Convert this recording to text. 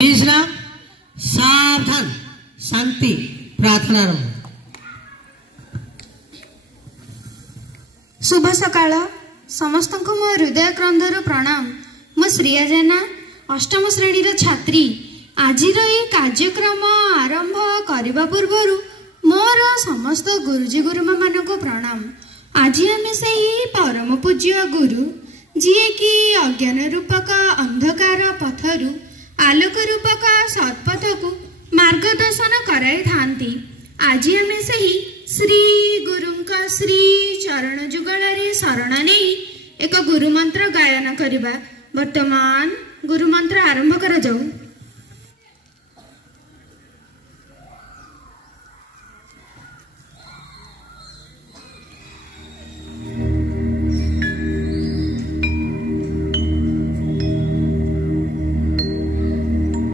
विश्राम सावधान शांति प्रार्थना। शुभ सकाळ समस्त मो हृदय क्रंदर प्रणाम। मो श्रिया जेना अष्टम श्रेणी छात्री। आज कार्यक्रम आरंभ करने पूर्व मोर समस्त गुरुजी गुरुमा मान को प्रणाम। आज आम से परम पूज्य गुरु जी कि अज्ञान रूपक अंधकार पथरु आलोक रूपक सत्पथ को मार्गदर्शन कराई थांती। आज आम से श्री गुरुंका श्री चरण जुगल शरण नहीं एक गुरुमंत्र गायन करवा। वर्तमान गुरुमंत्र आरंभ कर जाऊ।